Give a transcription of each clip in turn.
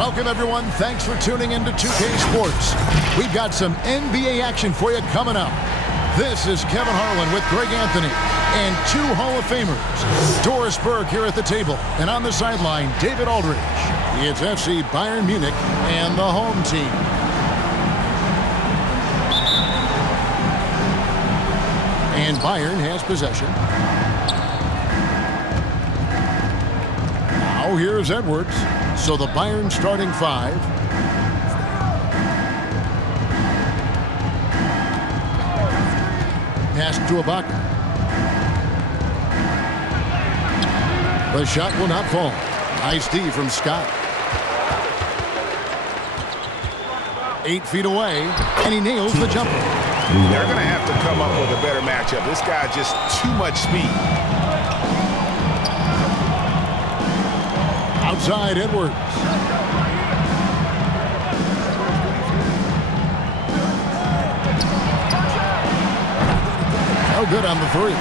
Welcome, everyone. Thanks for tuning in to 2K Sports. We've got some NBA action for you coming up. This is Kevin Harlan with Greg Anthony and two Hall of Famers. Doris Burke here at the table, and on the sideline, David Aldridge. It's FC Bayern Munich and the home team. And Bayern has possession. Now here's Edwards. So the Bayern starting five. Pass to Ibaka. The shot will not fall. Nice D from Scott. 8 feet away, and he nails the jumper. They're going to have to come up with a better matchup. This guy just too much speed. Outside Edwards. No good on the three.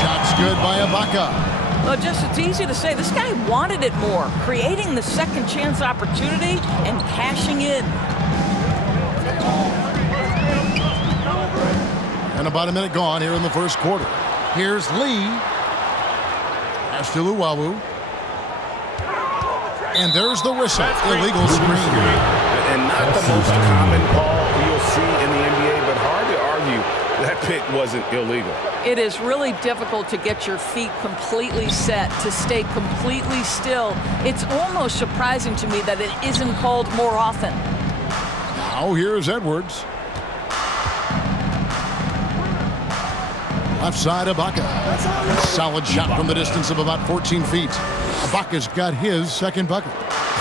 Shot's good by Ibaka. Well, just it's easy to say this guy wanted it more, creating the second chance opportunity and cashing in. And about a minute gone here in the first quarter. Here's Lee. Pass to Luwawu. And there's the whistle. Illegal screen. And not the most common call you'll see in the NBA, but hard to argue that pick wasn't illegal. It is really difficult to get your feet completely set, to stay completely still. It's almost surprising to me that it isn't called more often. Now here's Edwards. Left side, Ibaka. Solid shot from the distance of about 14 feet. Ibaka's got his second bucket.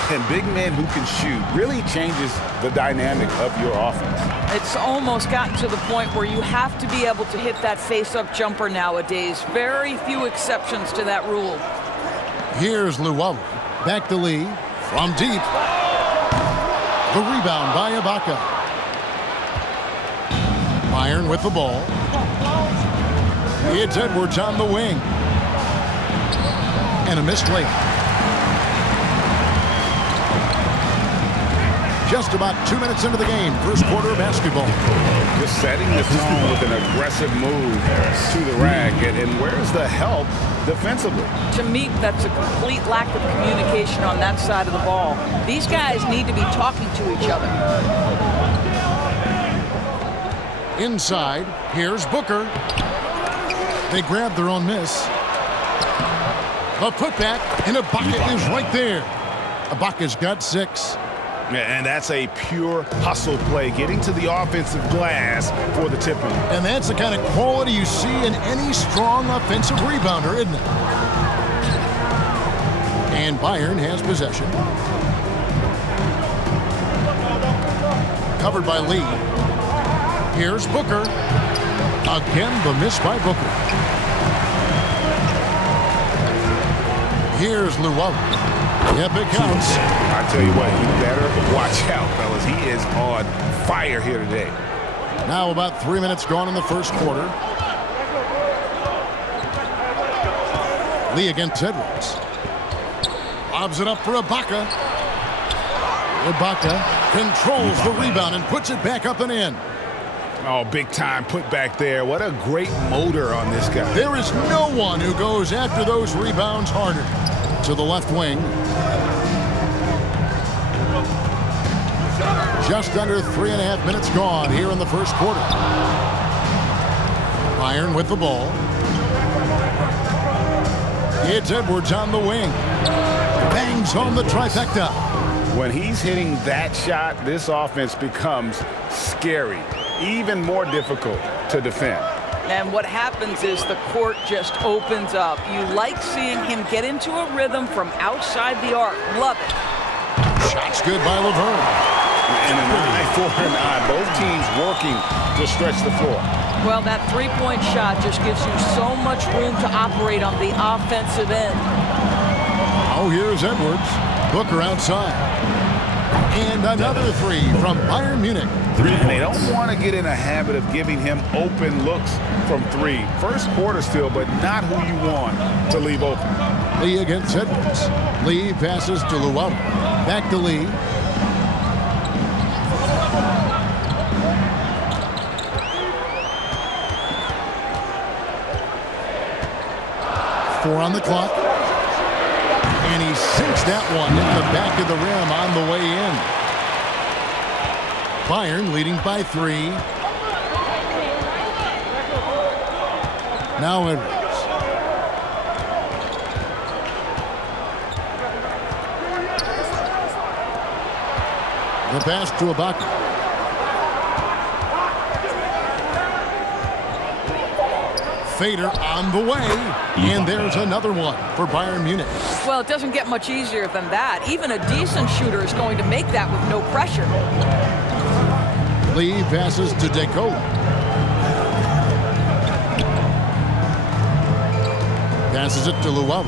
And big men who can shoot really changes the dynamic of your offense. It's almost gotten to the point where you have to be able to hit that face-up jumper nowadays. Very few exceptions to that rule. Here's Luwawu. Back to Lee. From deep. The rebound by Ibaka. Bayern with the ball. It's Edwards on the wing. And a missed layup. Just about 2 minutes into the game, first quarter of basketball. Just setting the tone with an aggressive move to the rack. And where's the help defensively? To me, that's a complete lack of communication on that side of the ball. These guys need to be talking to each other. Inside, here's Booker. They grab their own miss. The putback, and Ibaka is right there. Ibaka's got 6. And that's a pure hustle play, getting to the offensive glass for the tip-in. And that's the kind of quality you see in any strong offensive rebounder, isn't it? And Bayern has possession. Covered by Lee. Here's Booker. Again, the miss by Booker. Here's Luwawu. Yep, it counts. I tell you what, you better watch out, fellas. He is on fire here today. Now about 3 minutes gone in the first quarter. Lee against Edwards. Lobs it up for Ibaka. Ibaka controls the rebound and puts it back up and in. Oh, big time put back there. What a great motor on this guy. There is no one who goes after those rebounds harder. To the left wing. Just under 3.5 minutes gone here in the first quarter. Bayern with the ball. It's Edwards on the wing. Bangs home the trifecta. When he's hitting that shot, this offense becomes scary. Even more difficult to defend. And what happens is the court just opens up. You like seeing him get into a rhythm from outside the arc. Love it. Shot's good by Laverne. And an eye for an eye. Both teams working to stretch the floor. Well, that three-point shot just gives you so much room to operate on the offensive end. Oh, here's Edwards. Booker outside. And another three from Bayern Munich. And they don't want to get in a habit of giving him open looks from 3. First quarter still, but not who you want to leave open. Lee against Edwards. Lee passes to Luau. Back to Lee. Four on the clock. And he sinks that one in the back of the rim on the way in. Bayern leading by 3. Now Edwards. The pass to Ibaka. Fader on the way. And there's another one for Bayern Munich. Well, it doesn't get much easier than that. Even a decent shooter is going to make that with no pressure. Lee passes to DeColo. Passes it to Luau.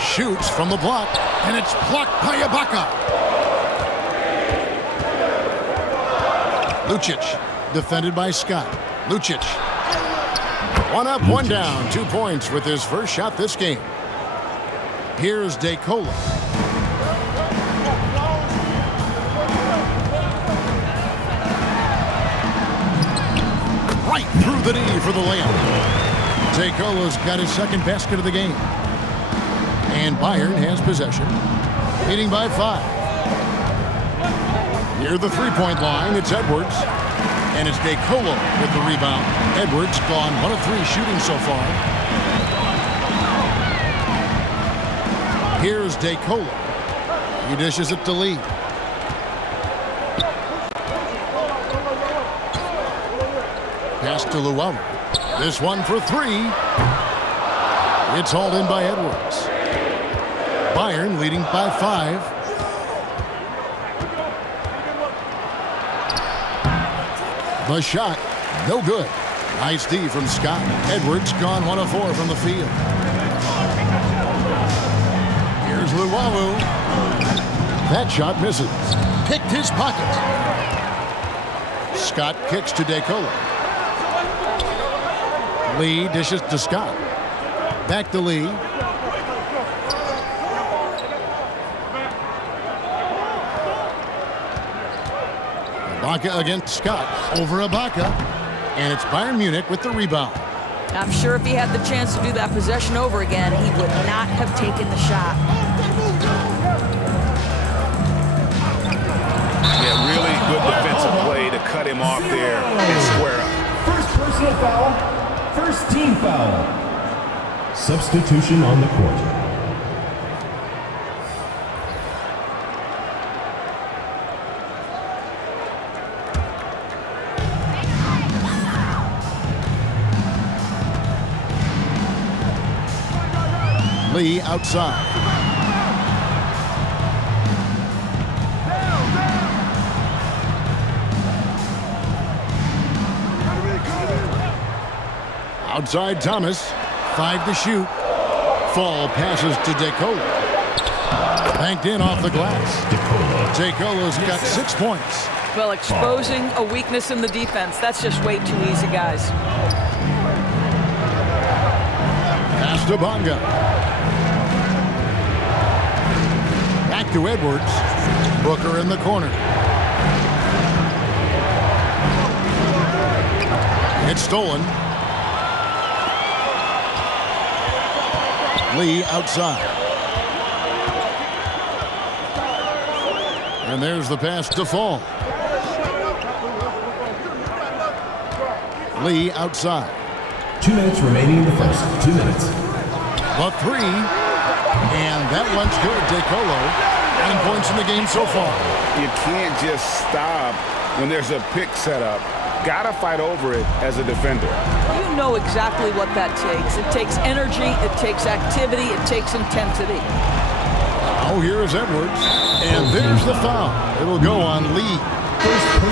Shoots from the block, and it's blocked by Ibaka. Lucic, defended by Scott. Lucic. One up, one down. 2 points with his first shot this game. Here's DeColo. Right through the knee for the layup. DeColo's got his second basket of the game. And Bayern has possession, leading by 5. Near the three-point line, it's Edwards. And it's DeColo with the rebound. Edwards gone 1 of 3 shooting so far. Here's DeColo. He dishes it to Lee. Pass to Luau. This one for 3. It's hauled in by Edwards. Bayern leading by 5. The shot, no good. Nice D from Scott. Edwards gone 1 of 4 from the field. Here's Luau. That shot misses. Picked his pocket. Scott kicks to DeColo. Lee dishes to Scott. Back to Lee. Ibaka against Scott. Over Ibaka. And it's Bayern Munich with the rebound. I'm sure if he had the chance to do that possession over again, he would not have taken the shot. Yeah, really good defensive play to cut him off there and square up. First personal foul. First team foul. Substitution on the court. Lee outside. Outside Thomas. 5 to shoot. Fall passes to DeColo. Banked in off the glass. DeColo's got 6 points. Well, exposing a weakness in the defense, that's just way too easy, guys. Pass to Bonga. Back to Edwards. Booker in the corner. It's stolen. Lee outside. And there's the pass to Fall. Lee outside. 2 minutes remaining in the first. 2 minutes. The 3. And that one's good. DeColo. 9 points in the game so far. You can't just stop when there's a pick set up. Gotta fight over it as a defender. You know exactly what that takes. It takes energy, it takes activity, it takes intensity. Oh, here's Edwards. And there's the foul. It'll go on Lee.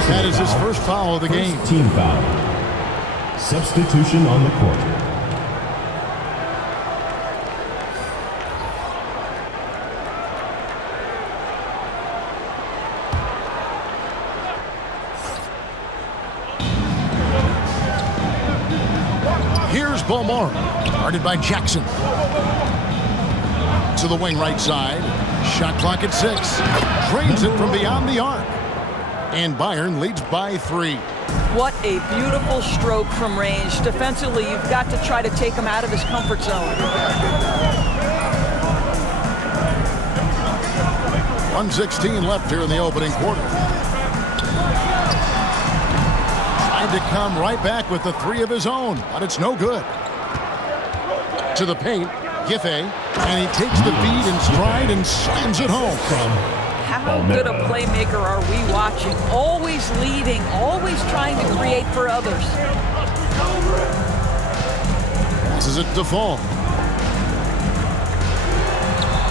That is his first foul of the game. Team foul. Substitution on the court. Here's Balmora, guarded by Jackson. To the wing right side. Shot clock at 6. Drains it from beyond the arc. And Bayern leads by 3. What a beautiful stroke from range. Defensively, you've got to try to take him out of his comfort zone. 1:16 left here in the opening quarter. Tried to come right back with the 3 of his own, but it's no good. To the paint, Giffey, and he takes the feed in stride and slams it home. How good a playmaker are we watching? Always leading, always trying to create for others. Passes it to Fall.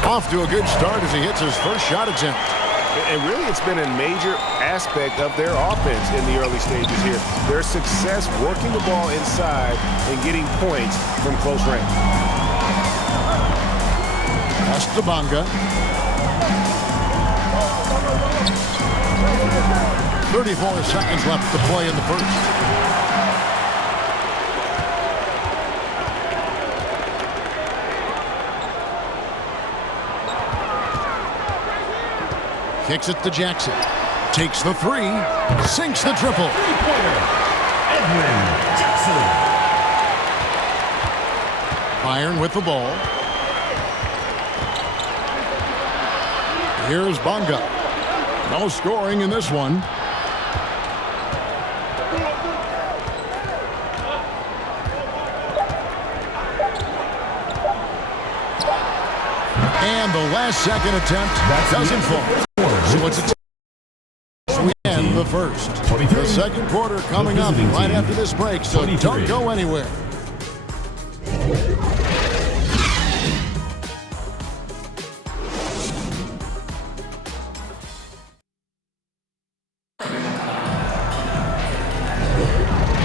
Off to a good start as he hits his first shot attempt. And really, it's been a major aspect of their offense in the early stages here. Their success working the ball inside and getting points from close range. Pass to Bonga. 34 seconds left to play in the first. Kicks it to Jackson. Takes the 3. Sinks the triple. Three-pointer. Edwin Jackson. Bayern with the ball. Here's Bonga. No scoring in this one. And the last second attempt doesn't fall. So it's we end the first. The second quarter coming up right after this break, so don't go anywhere.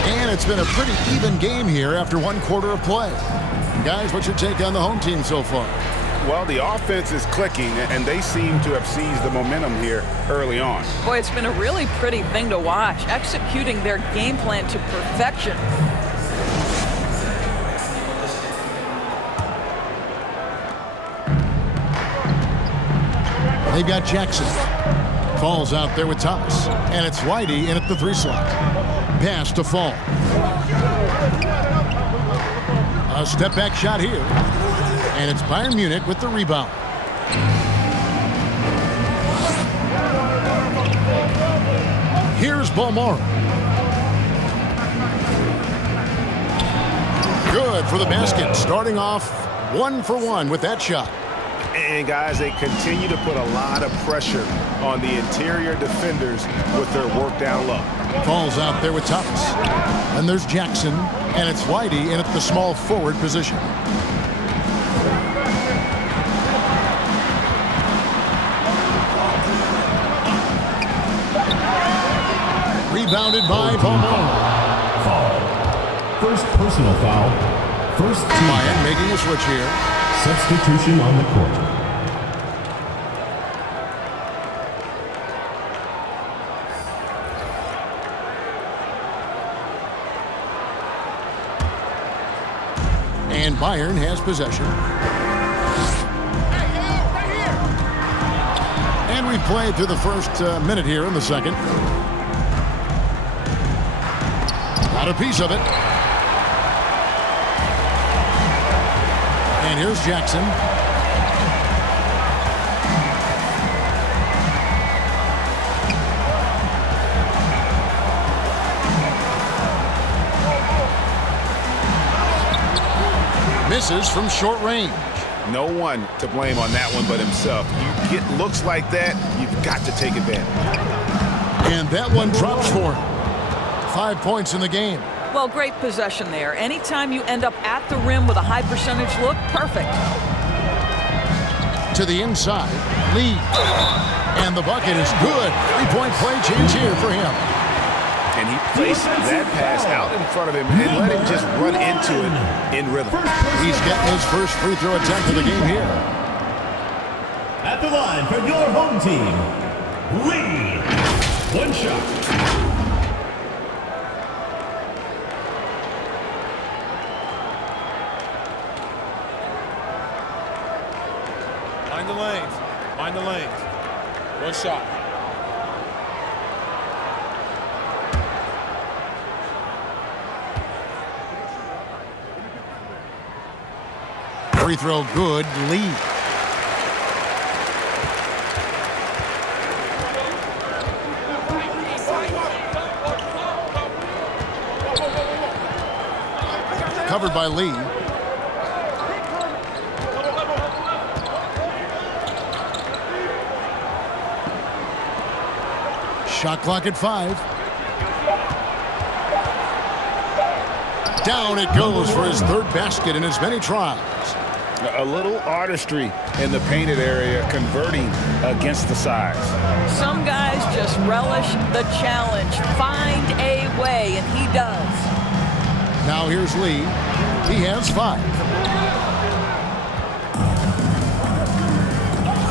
And it's been a pretty even game here after one quarter of play. Guys, what's your take on the home team so far? Well, the offense is clicking, and they seem to have seized the momentum here early on. Boy, it's been a really pretty thing to watch, executing their game plan to perfection. They've got Jackson. Falls out there with Thomas. And it's Whitey in at the 3 slot. Pass to Fall. A step back shot here. And it's Bayern Munich with the rebound. Here's Balmora. Good for the basket. Starting off 1 for 1 with that shot. And guys, they continue to put a lot of pressure on the interior defenders with their work down low. Falls out there with Thomas. And there's Jackson. And it's Whitey in at the small forward position. Rebounded by Balmora. Foul. First personal foul. First team. Bayern making a switch here. Substitution on the court. And Bayern has possession. And we've played through the first minute here in the second. Got a piece of it. And here's Jackson. Misses from short range. No one to blame on that one but himself. You get looks like that, you've got to take advantage. And that one drops for him. 5 points in the game. Well, great possession there. Anytime you end up at the rim with a high percentage look, perfect. To the inside, Lee. And the bucket is good. 3-point play chance here for him. And he placed that pass out in front of him and let him just run into it in rhythm. He's getting his first free throw attempt of the game here. At the line for your home team, Lee. One shot. Mind the lanes. Mind the lanes. One shot. Free throw good. Lee. Covered by Lee. Shot clock at 5. Down it goes for his third basket in as many tries. A little artistry in the painted area, converting against the size. Some guys just relish the challenge. Find a way, and he does. Now here's Lee. He has 5.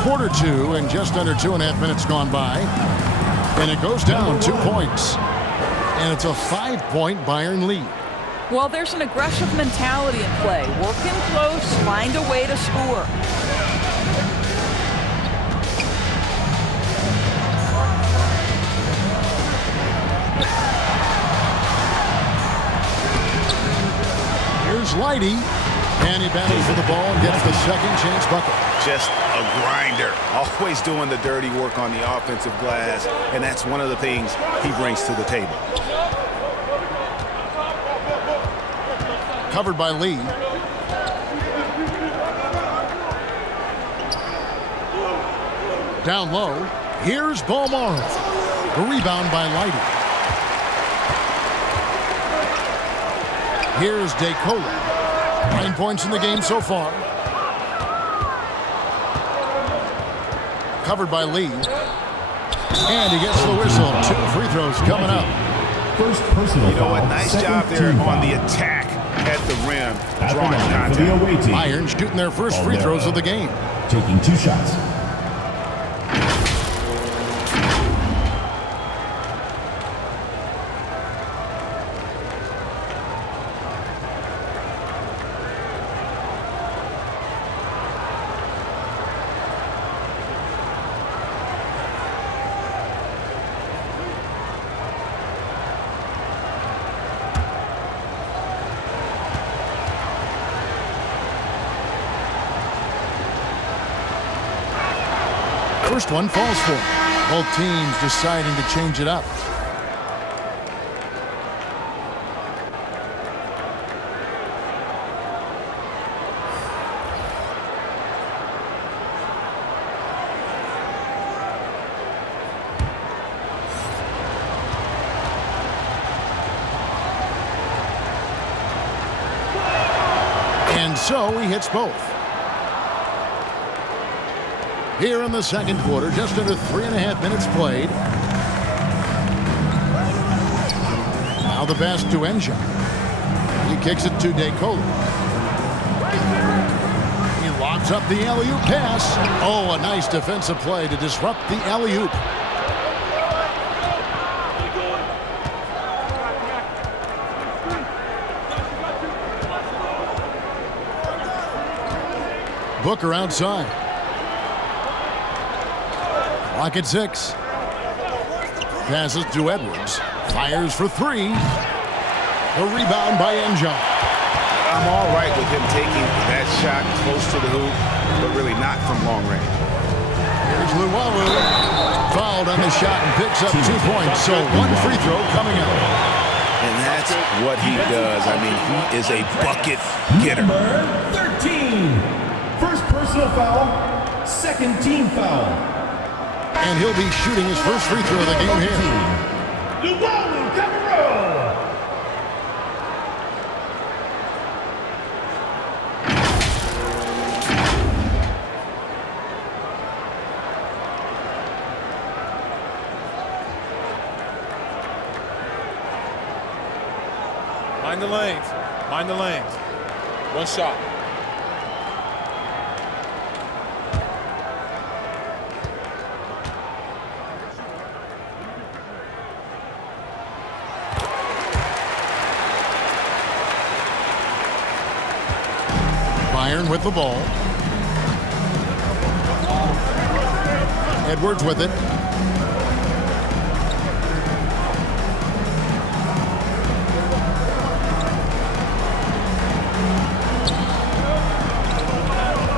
Quarter 2 and just under 2.5 minutes gone by. And it goes down 2 points. And it's a 5-point Bayern lead. Well, there's an aggressive mentality in play. Work in close, find a way to score. Here's Leidy. And he battles for the ball and gets the second chance bucket. Just a grinder. Always doing the dirty work on the offensive glass. And that's one of the things he brings to the table. Covered by Lee. Down low. Here's Balmaro. The rebound by Leidy. Here's DeCola. 9 points in the game so far. Covered by Lee. And he gets the whistle. 2 free throws coming up. First personal You know what? foul, Nice second job there team on foul. the attack at the rim, At the drawing line for contact. the away team. Bayern shooting their first free throws of the game. Taking 2 shots. First one falls for him. Both teams deciding to change it up. And so he hits both. Here in the second quarter, just under 3.5 minutes played. Now the pass to Enja. He kicks it to DeCola. He lobs up the alley-oop pass. Oh, a nice defensive play to disrupt the alley-oop. Booker outside. Clock at 6. Passes to Edwards. Fires for 3. A rebound by Enja. I'm all right with him taking that shot close to the hoop, but really not from long range. Here's Luwawu. Fouled on the shot and picks up 2 points. So 1 free throw coming up. And that's what he does. I mean, he is a bucket getter. Number 13. First personal foul, second team foul. And he'll be shooting his first free throw of the game here. Mind the lanes. Mind the lanes. One shot. Bayern with the ball. Edwards with it.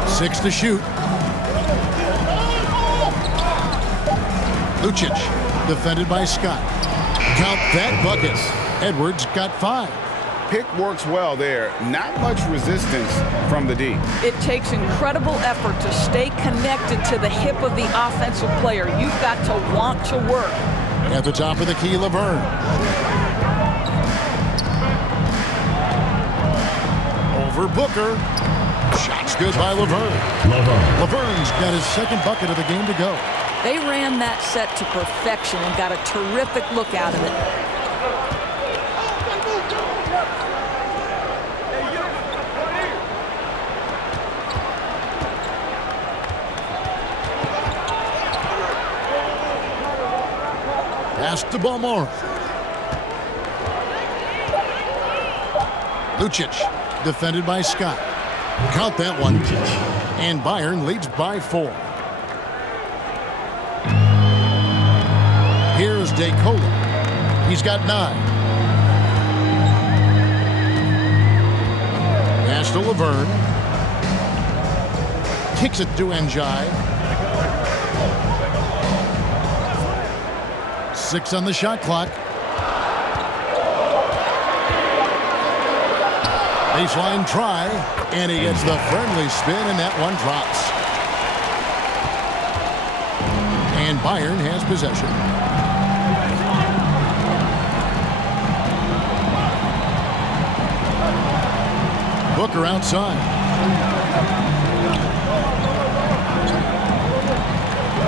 Six to shoot. Luchan, defended by Scott. Count that bucket. Edwards got 5. Pick works well there. Not much resistance from the D. It takes incredible effort to stay connected to the hip of the offensive player. You've got to want to work. At the top of the key, Laverne. Over Booker. Shots good by Laverne. Laverne's got his second bucket of the game to go. They ran that set to perfection and got a terrific look out of it. Pass to Balmore. Luchan, defended by Scott. Count that one. And Bayern leads by 4. Here's DeCola. He's got 9. Pass to Laverne. Kicks it to Njai. 6 on the shot clock. Baseline try, and he gets the friendly spin, and that one drops. And Bayern has possession. Booker outside.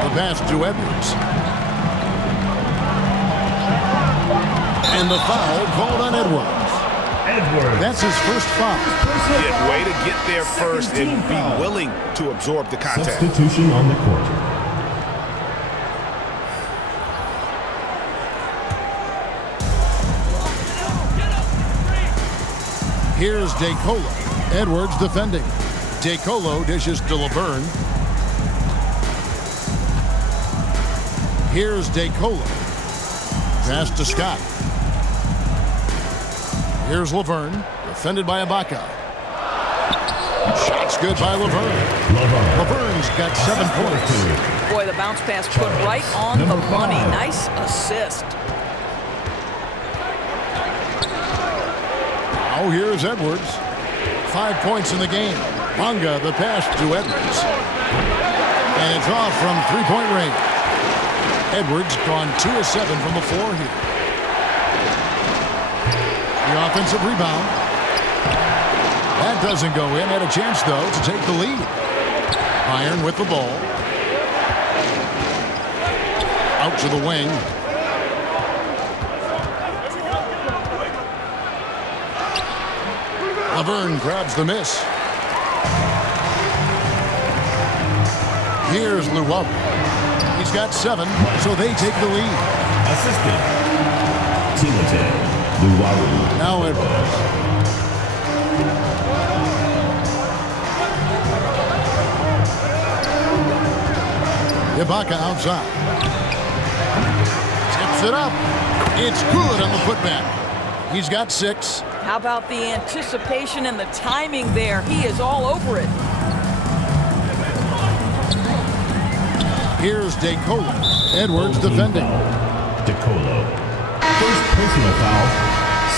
The pass to Edwards. And the foul called on Edwards. That's his first foul. Yeah, way to get there first and be willing to absorb the contact. Substitution on the court. Here's DeCola. Edwards defending. DeColo dishes to Laverne. Here's DeCola. Pass to Scott. Here's Laverne, defended by Ibaka. Shots good by Laverne. Laverne's got 7 points. Boy, the bounce pass put right on the money. Nice assist. Now here's Edwards. 5 points in the game. Bonga the pass to Edwards. And it's off from three-point range. Edwards gone 2 of 7 from the floor here. The offensive rebound. That doesn't go in. Had a chance, though, to take the lead. Bayern with the ball. Out to the wing. Laverne grabs the miss. Here's Luwawu. He's got 7, so they take the lead. Assistant. Timothy Luwawu. Now Edwards. Ibaka outside. Tips it up. It's good on the putback. He's got 6. How about the anticipation and the timing there? He is all over it. Here's DeColo. Edwards defending. DeColo. First personal foul,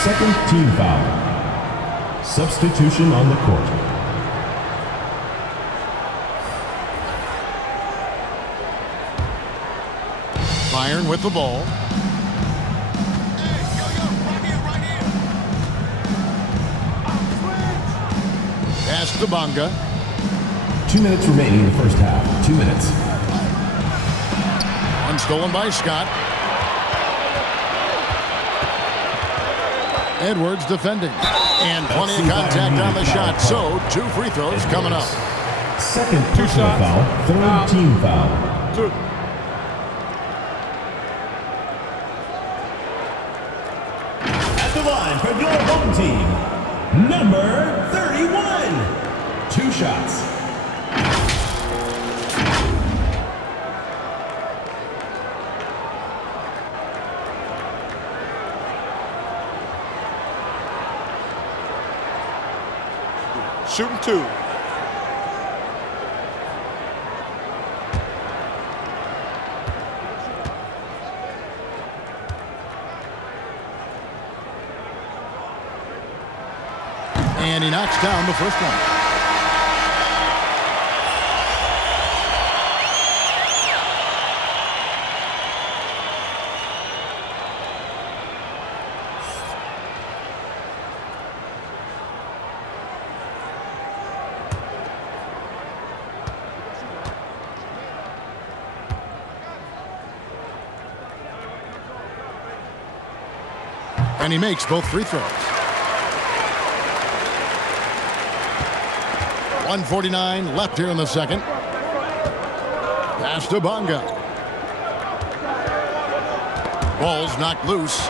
second team foul. Substitution on the court. Bayern with the ball. Pass to Bonga. 2 minutes remaining in the first half. 2 minutes. One stolen by Scott. Edwards defending. And plenty of contact on the shot. So 2 free throws coming up. Second personal foul, third team foul. 2. At the line for your home team, number 31. 2 shots. shooting 2. And he knocks down the first one. And he makes both free throws. 1:49 left here in the second. Pass to Bonga. Ball's knocked loose.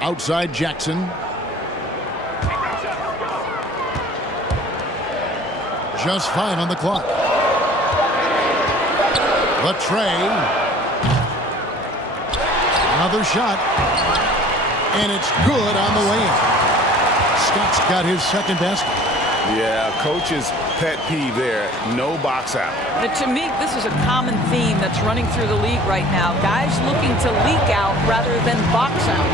Outside Jackson. Just fine on the clock. Latrey. Another shot. And it's good on the way in. Scott's got his second best. Yeah, coach's pet peeve there. No box out. But to me, this is a common theme that's running through the league right now. Guys looking to leak out rather than box out.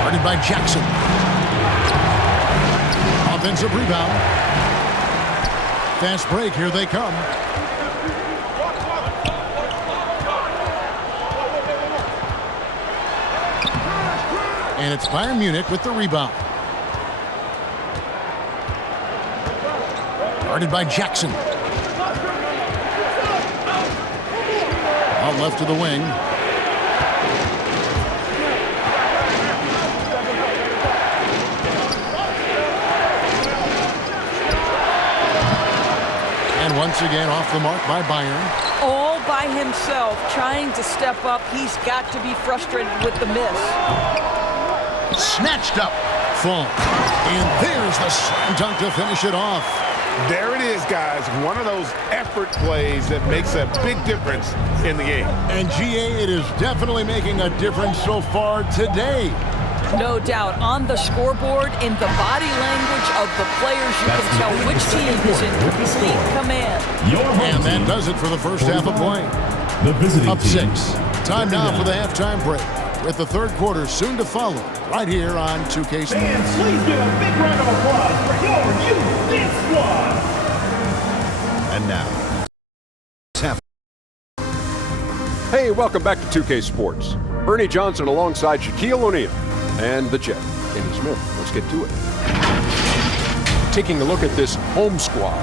Guarded by Jackson. Offensive rebound. Fast break, here they come. And it's Bayern Munich with the rebound. Guarded by Jackson. Out left to the wing. And once again off the mark by Bayern. All by himself, trying to step up. He's got to be frustrated with the miss. Snatched up. Full. And there's the slam dunk to finish it off. There it is, guys. One of those effort plays that makes a big difference in the game. And GA, it is definitely making a difference so far today. No doubt. On the scoreboard, in the body language of the players, you can tell which team is in complete command. And that does it for the first half of play. The visiting Up team. 6. Time now for the halftime break, with the third quarter soon to follow, right here on 2K Sports. Fans, please give a big round of applause for your youth squad. And now, Hey, welcome back to 2K Sports. Ernie Johnson alongside Shaquille O'Neal and the Jet, Kenny Smith. Let's get to it. Taking a look at this home squad.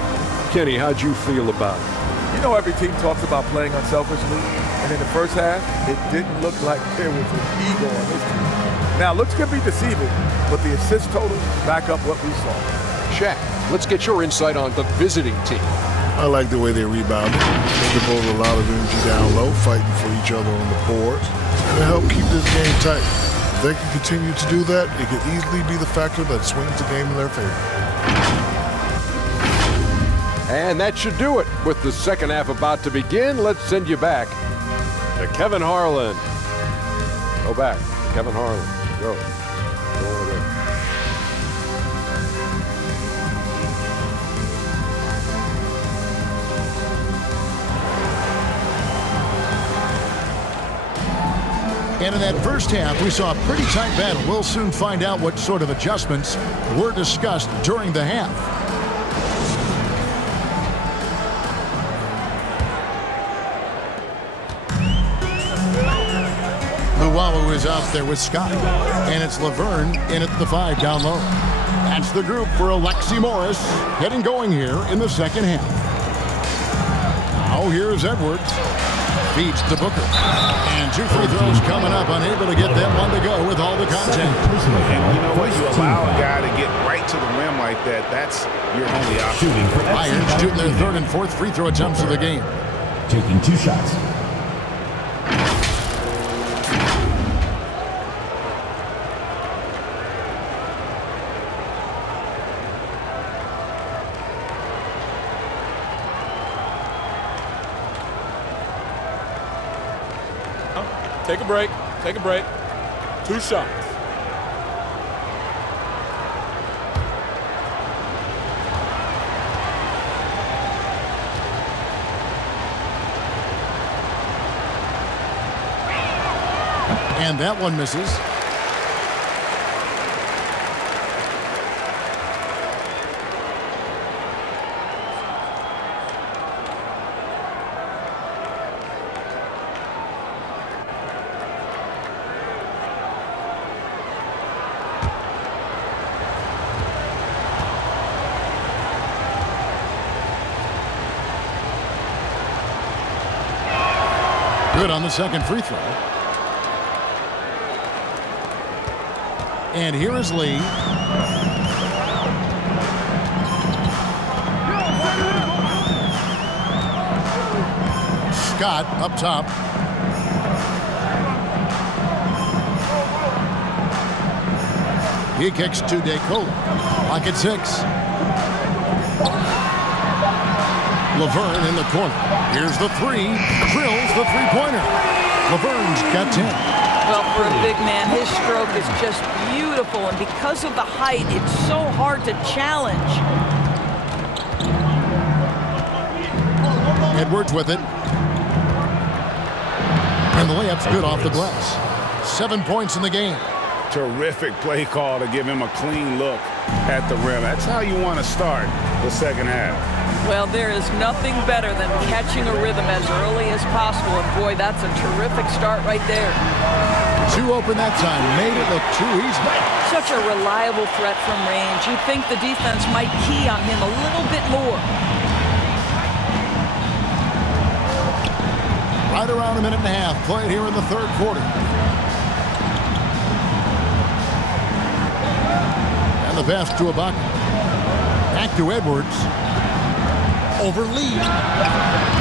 Kenny, how'd you feel about it? You know, every team talks about playing unselfishly, and in the first half, it didn't look like there was an ego on this team. Now, looks could be deceiving, but the assist totals back up what we saw. Shaq, let's get your insight on the visiting team. I like the way they rebounded. They devoted a lot of energy down low, fighting for each other on the boards, and it helped keep this game tight. If they can continue to do that, it could easily be the factor that swings the game in their favor. And that should do it. With the second half about to begin, let's send you back to Kevin Harlan. Go back. Kevin Harlan. Go. Go over there. and in that first half, we saw a pretty tight battle. We'll soon find out what sort of adjustments were discussed during the half. Luwawu is out there with Scott, and it's Laverne in at the 5 down low. That's the group for Alexi Morris, getting going here in the second half. Now here's Edwards, feeds to Booker, and 2 free throws coming up, unable to get them one to go with all the content. You know what, you allow a guy to get right to the rim like that, that's your only option. Bayern shooting their 3rd and 4th free throw attempts of the game. Taking 2 shots. Take a break. Take a break. 2 shots. And that one misses. Good on the second free throw. And here is Lee. Scott up top. He kicks to DeCola. Lock at 6. Laverne in the corner. Here's the 3. Drills the three-pointer. Laverne's got 10. Well, for a big man, his stroke is just beautiful, and because of the height, it's so hard to challenge. Edwards with it. And the layup's good off the glass. 7 points in the game. Terrific play call to give him a clean look at the rim. That's how you want to start the second half. Well, there is nothing better than catching a rhythm as early as possible, and boy, that's a terrific start right there. 2 open that time, made it look too easy. Such a reliable threat from range. You'd think the defense might key on him a little bit more. Right around a minute and a half played here in the third quarter. And the pass to Ibaka. Back to Edwards. Over Lee.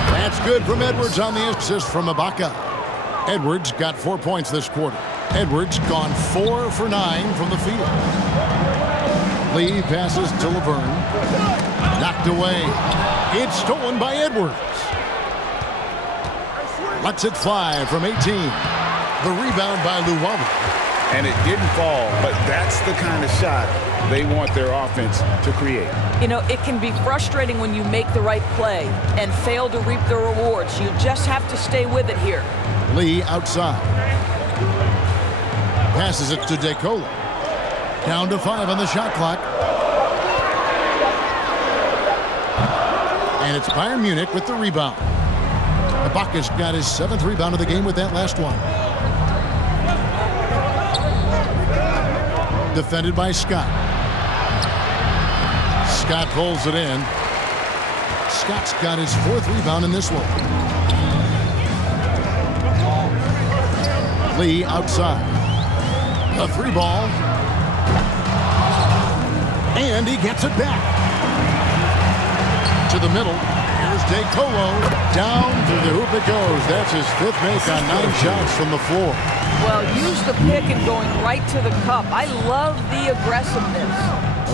That's good from Edwards on the assist from Ibaka. Edwards got 4 points this quarter. Edwards gone 4 for 9 from the field. Lee passes to Laverne. Knocked away. It's stolen by Edwards. Lets it fly from 18. The rebound by Luwawu. And it didn't fall, but that's the kind of shot they want their offense to create. You know, it can be frustrating when you make the right play and fail to reap the rewards. You just have to stay with it here. Lee outside. Passes it to DeCola. Down to 5 on the shot clock. And it's Bayern Munich with the rebound. Ibaka's got his 7th rebound of the game with that last one. Defended by Scott. Scott pulls it in. Scott's got his 4th rebound in this one. Lee outside. A 3 ball. And he gets it back. To the middle. Here's DeColo. Down to the hoop it goes. That's his 5th make on 9 shots from the floor. Well, use the pick and going right to the cup. I love the aggressiveness.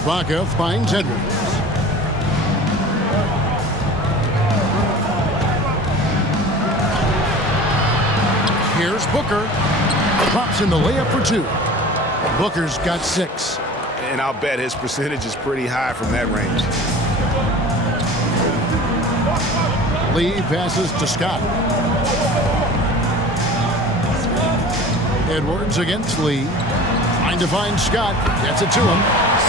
Ibaka finds Edwards. Here's Booker. Drops in the layup for 2. Booker's got 6. And I'll bet his percentage is pretty high from that range. Lee passes to Scott. Edwards against Lee. Trying to find Scott. Gets it to him.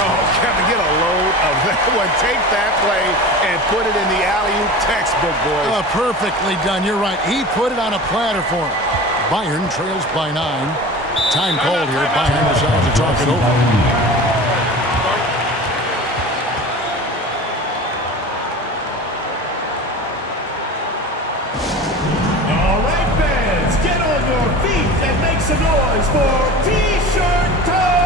Oh, Kevin, get a load of that one. Take that play and put it in the alley-oop textbook, boys. Perfectly done. You're right. He put it on a platter for him. Bayern trails by 9. Time called here. Bayern decides to talk it over. Some noise for T-shirt time!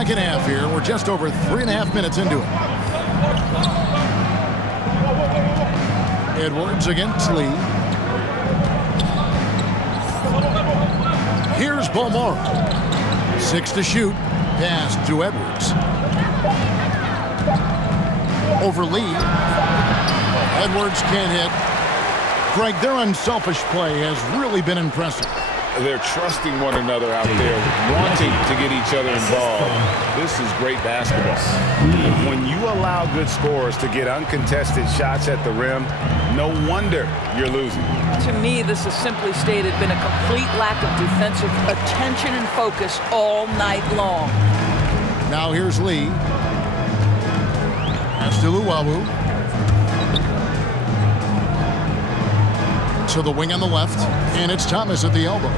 second half here. We're just over 3.5 minutes into it. Edwards against Lee. Here's Balmore. 6 to shoot. Pass to Edwards. Over Lee. Edwards can't hit. Greg, their unselfish play has really been impressive. They're trusting one another out there, wanting to get each other involved. This is great basketball. When you allow good scorers to get uncontested shots at the rim, no wonder you're losing. To me, this has simply stated been a complete lack of defensive attention and focus all night long. Now here's Lee. Pass to Luwawu. To the wing on the left, and it's Thomas at the elbow.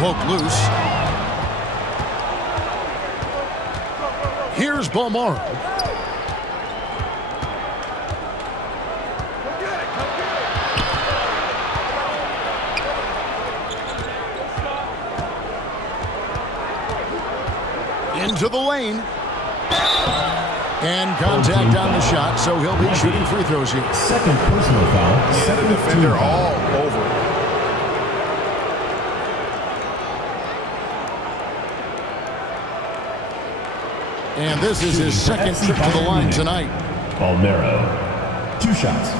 Poke loose. Here's Balmore. Into the lane. And contact on the shot, so he'll be shooting free throws here. Second personal foul. Yeah, the defender all over it. And this is his second trip to the line tonight. Balmero, 2 shots.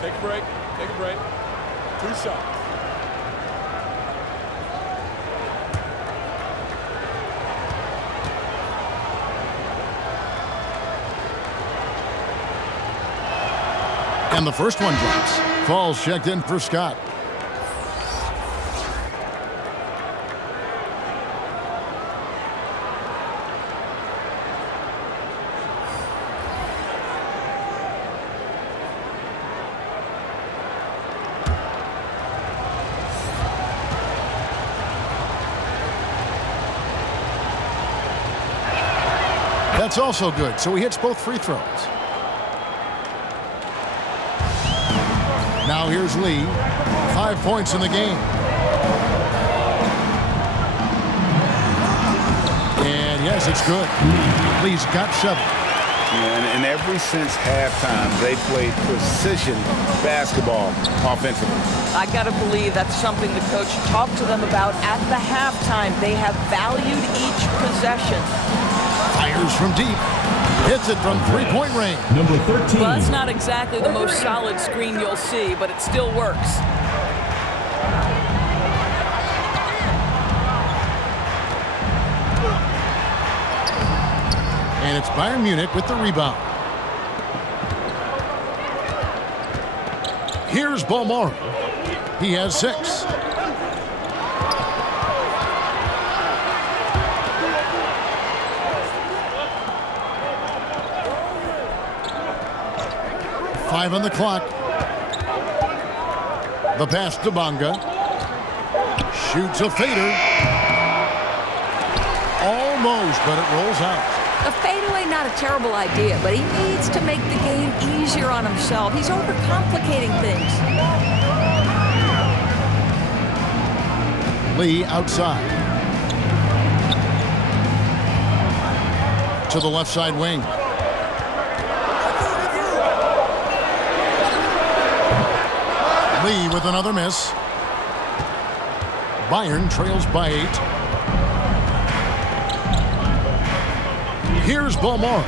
Take a break. Take a break. 2 shots. And the first one drops. Falls checked in for Scott. That's also good, so he hits both free throws. Now here's Lee. 5 points in the game. And yes, it's good. Lee's got 7. And ever since halftime, they played precision basketball offensively. I got to believe that's something the coach talked to them about at the halftime. They have valued each possession. Fires from deep. Hits it from 3-point range. Number 13. Well, that's not exactly the most solid screen you'll see, but it still works. And it's Bayern Munich with the rebound. Here's Balmore. He has 6. Five on the clock. The pass to Bonga. Shoots a fader. Almost, but it rolls out. A fadeaway, not a terrible idea, but he needs to make the game easier on himself. He's overcomplicating things. Lee outside. To the left side wing. Lee with another miss. Bayern trails by 8. Here's Balmore.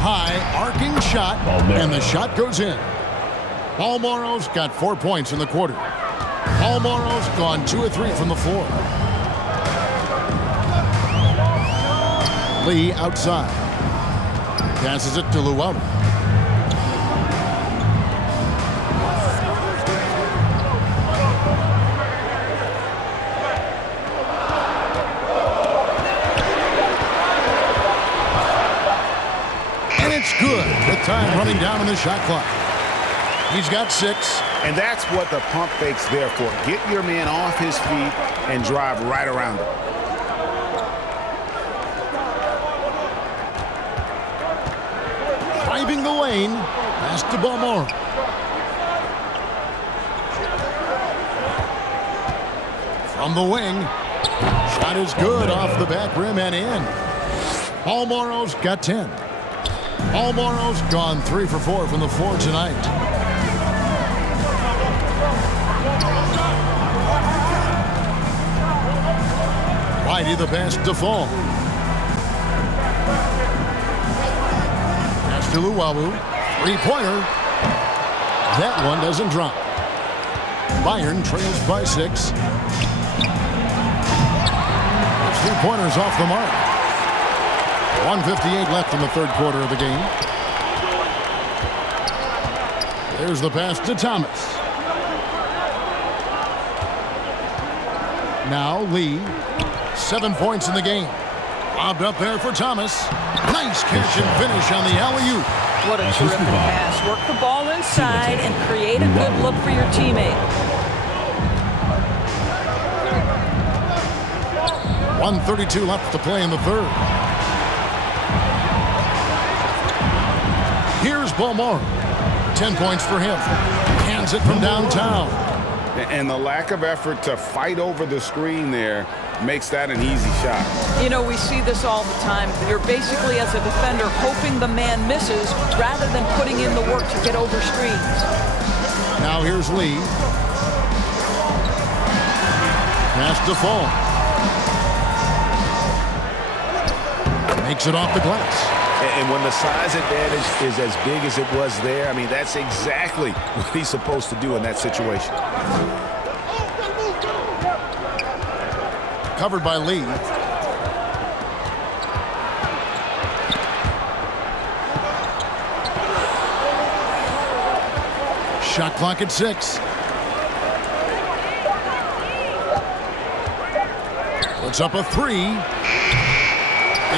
High arcing shot, and the shot goes in. Balmore's got 4 points in the quarter. Balmore's gone 2 of 3 from the floor. Lee outside. Passes it to Luwawu. Good with time running down on the shot clock. He's got 6. And that's what the pump fake's there for. Get your man off his feet and drive right around him. Driving the lane. Pass to Balmore. From the wing. Shot is good off the back rim and in. Balmore's got 10. Balmore's gone 3 for 4 from the floor tonight. Whitey the pass to Fall. Pass to Luwawu. 3-pointer. That one doesn't drop. Bayern trails by 6. 3-pointers off the mark. 1:58 left in the third quarter of the game. There's the pass to Thomas. Now Lee. 7 points in the game. Lobbed up there for Thomas. Nice catch and finish on the alley-oop. What a terrific pass. Work the ball inside and create a good look for your teammate. 1:32 left to play in the third. Here's Balmore. 10 points for him. Hands it from downtown. And the lack of effort to fight over the screen there makes that an easy shot. You know, we see this all the time. You're basically, as a defender, hoping the man misses rather than putting in the work to get over screens. Now here's Lee. Pass to Fall. Makes it off the glass. And when the size advantage is as big as it was there, I mean, that's exactly what he's supposed to do in that situation. Covered by Lee. Shot clock at 6. Puts up a 3.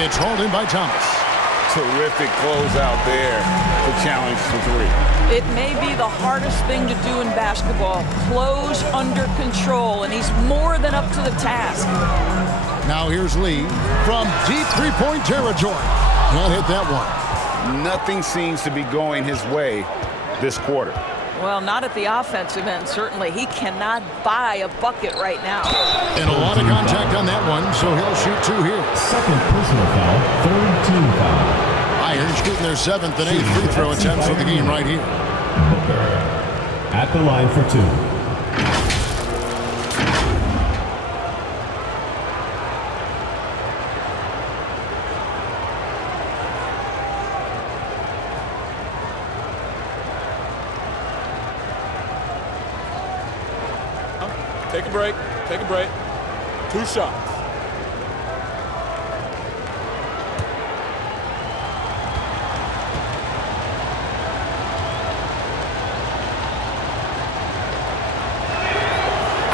It's hauled in by Thomas. Terrific closeout there to challenge the 3. It may be the hardest thing to do in basketball. Close under control, and he's more than up to the task. Now here's Lee from deep three-point territory. Can't hit that one. Nothing seems to be going his way this quarter. Well, not at the offensive end, certainly. He cannot buy a bucket right now. And a lot of contact on that one, so he'll shoot 2 here. Second personal foul, third team foul. Bayern shooting their 7th and 8th free throw attempts of the game right here. Booker at the line for 2. Take a break. Take a break. 2 shots.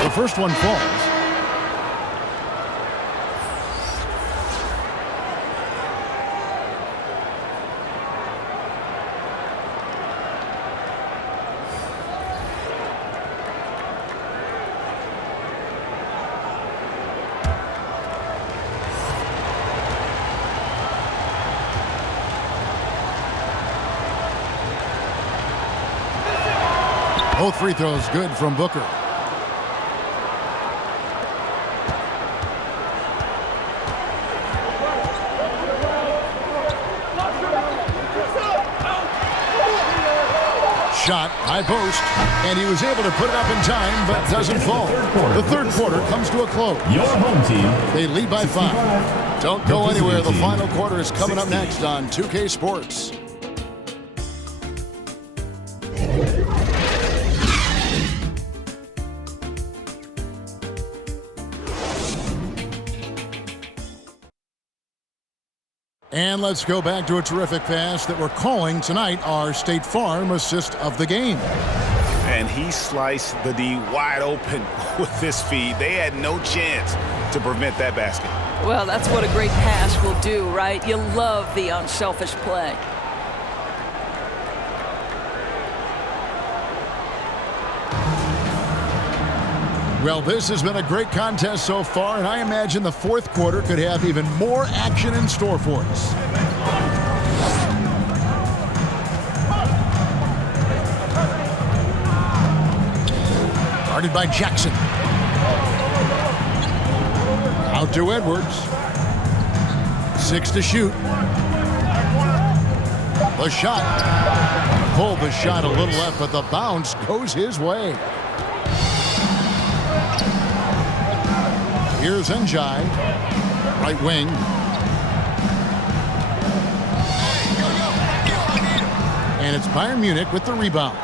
The first one falls. Both free throws good from Booker. Shot, high post, and he was able to put it up in time, but doesn't fall. The third quarter comes to a close. Your home team. They lead by 5. Don't go anywhere. The final quarter is coming up next on 2K Sports. And let's go back to a terrific pass that we're calling tonight our State Farm assist of the game. And he sliced the D wide open with this feed. They had no chance to prevent that basket. Well, that's what a great pass will do, right? You love the unselfish play. Well, this has been a great contest so far, and I imagine the fourth quarter could have even more action in store for us. Guarded by Jackson. Out to Edwards. 6 to shoot. The shot. Pulled the shot a little left, but the bounce goes his way. Here's Njai, right wing. And it's Bayern Munich with the rebound.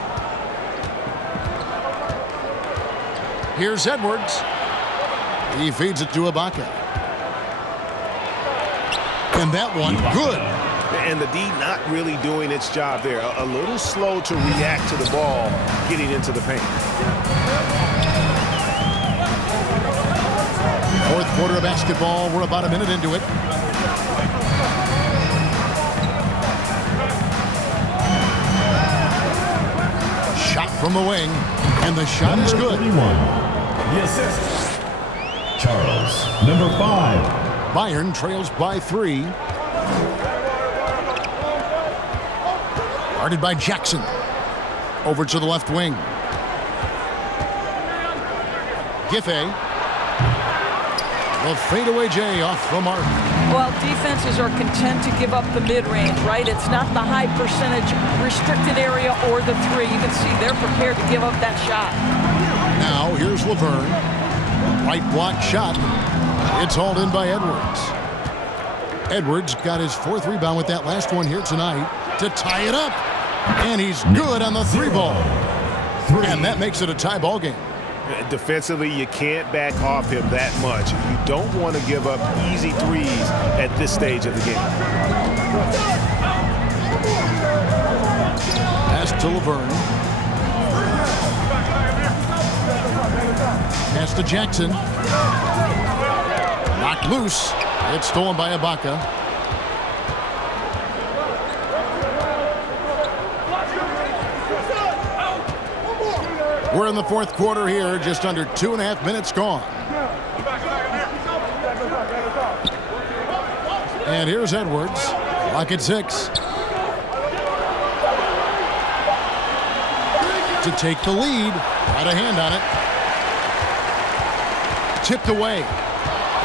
Here's Edwards. He feeds it to Ibaka. And that one, good. And the D not really doing its job there. A little slow to react to the ball getting into the paint. Fourth quarter of basketball. We're about a minute into it. Shot from the wing. And the shot is good. 31. The assist. Charles, number 5. Bayern trails by 3. Guarded by Jackson. Over to the left wing. Giffey. The fadeaway J off the mark. Well, defenses are content to give up the mid-range, right? It's not the high percentage restricted area or the 3. You can see they're prepared to give up that shot. Now here's Laverne. Right block shot. It's hauled in by Edwards. Edwards got his 4th rebound with that last one here tonight to tie it up. And he's good on the 3 ball. And that makes it a tie ball game. Defensively, you can't back off him that much. You don't want to give up easy threes at this stage of the game. Pass to Laverne. Pass to Jackson. Knocked loose. It's stolen by Ibaka. We're in the fourth quarter here, just under 2.5 minutes gone. And here's Edwards. Clock at 6. To take the lead. Got a hand on it. Tipped away.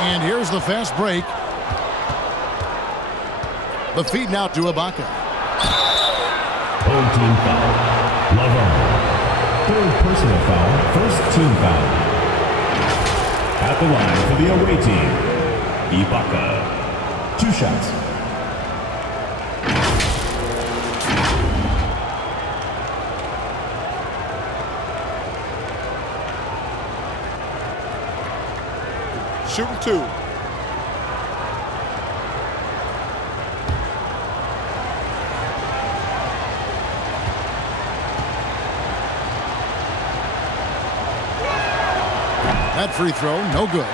And here's the fast break. The feed now to Ibaka. Home team foul. Laverne. 3rd personal foul, 1st team foul. At the line for the away team, Ibaka. 2 shots. Shooting 2. That free throw, no good.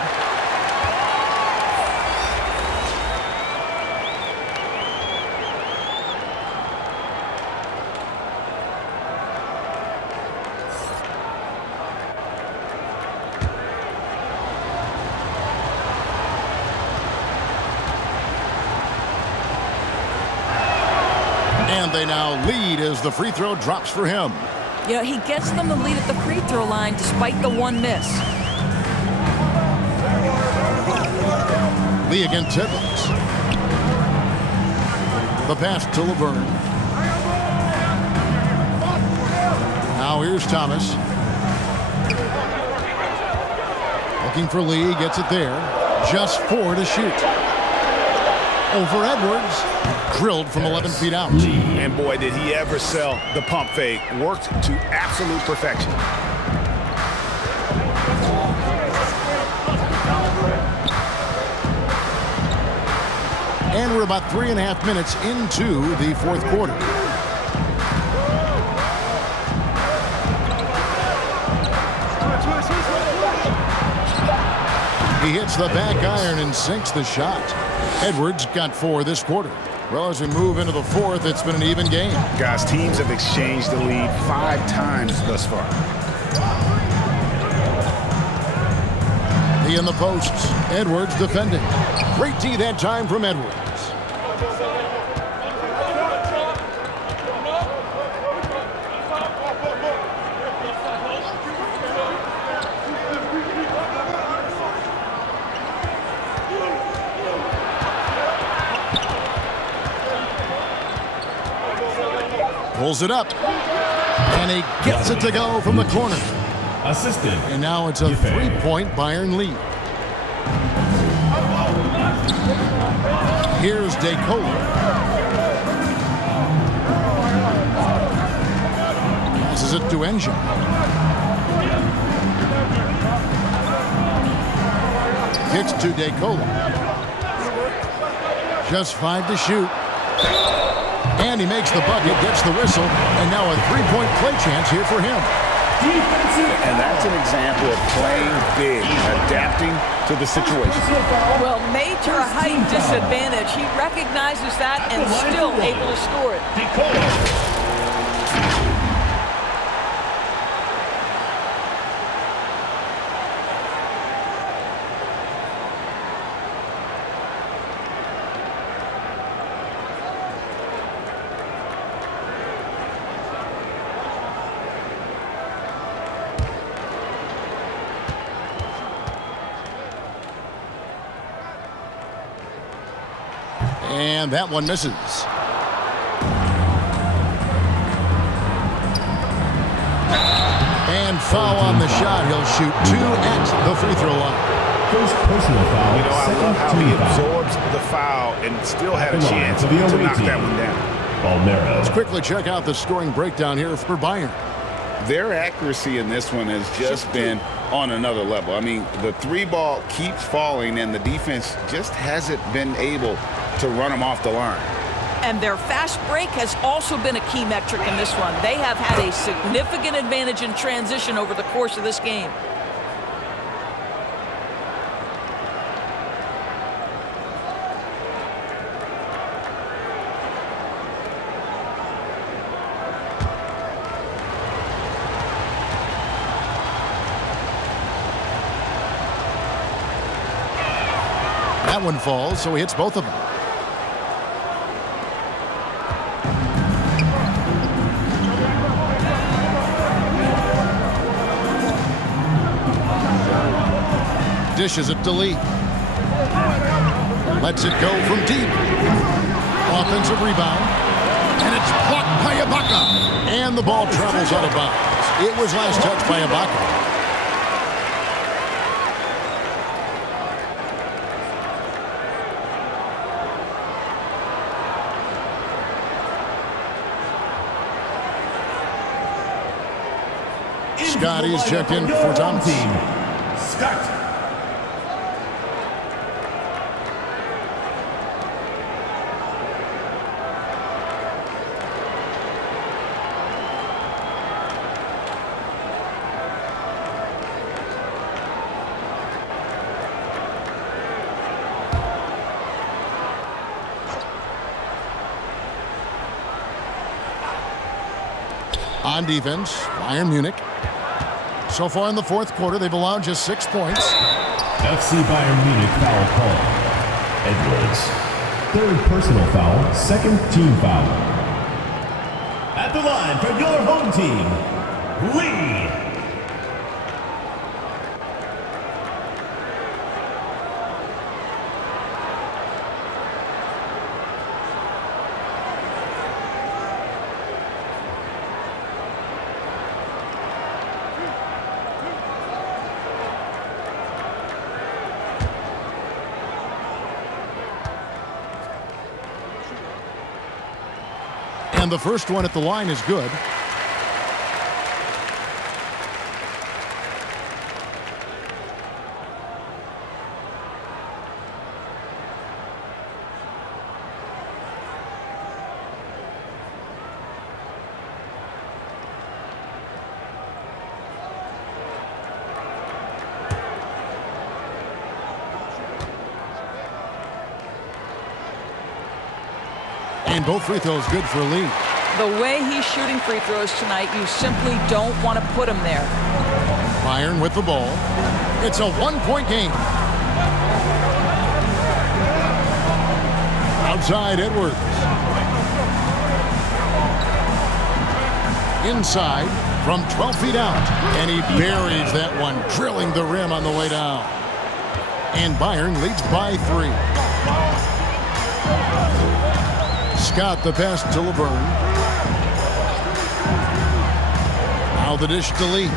And they now lead as the free throw drops for him. You know, he gets them the lead at the free throw line despite the 1 miss. Lee against Edwards. The pass to Laverne. Now here's Thomas. Looking for Lee, gets it there. Just 4 to shoot. Over Edwards. Drilled from 11 feet out. And boy, did he ever sell the pump fake. Worked to absolute perfection. And we're about 3.5 minutes into the fourth quarter. He hits the back iron and sinks the shot. Edwards got 4 this quarter. Well, as we move into the fourth, it's been an even game. Guys, teams have exchanged the lead 5 times thus far. in the posts. Edwards defending. Great D that time from Edwards. Pulls it up. And he gets it to go from the corner. Assistant. And now it's a three-point Bayern lead. Here's DeCola. Passes it to Engine. Kicks to DeCola. Just 5 to shoot. And he makes the bucket, gets the whistle, and now a three-point play chance here for him. And that's an example of playing big, adapting to the situation. Well, major height disadvantage. He recognizes that and still able to score it. And that one misses. And foul on the shot. He'll shoot 2 at the free throw line. First personal foul. You know, I love how he absorbs the foul and still had a chance to knock that one down. Let's quickly check out the scoring breakdown here for Bayern. Their accuracy in this one has just been on another level. I mean, the three ball keeps falling and the defense just hasn't been able to run them off the line. And their fast break has also been a key metric in this one. They have had a significant advantage in transition over the course of this game. That one falls, so he hits both of them. Dishes it to Lee. Lets it go from deep. Offensive rebound. And it's blocked by Ibaka. And the ball travels out of bounds. It was last touched by Ibaka. Scotty's checked in for Thomas. Scott. On defense, Bayern Munich. So far in the fourth quarter, they've allowed just 6 points. FC Bayern Munich foul call. Edwards. Third personal foul, second team foul. At the line for your home team, Lee. And the first one at the line is good. And both free throws good for Lee. The way he's shooting free throws tonight, you simply don't want to put him there. Bayern with the ball. It's a one-point game. Outside Edwards. Inside from 12 feet out. And he buries that one, drilling the rim on the way down. And Bayern leads by 3. Scott the pass to Laverne. Now the dish to Lee.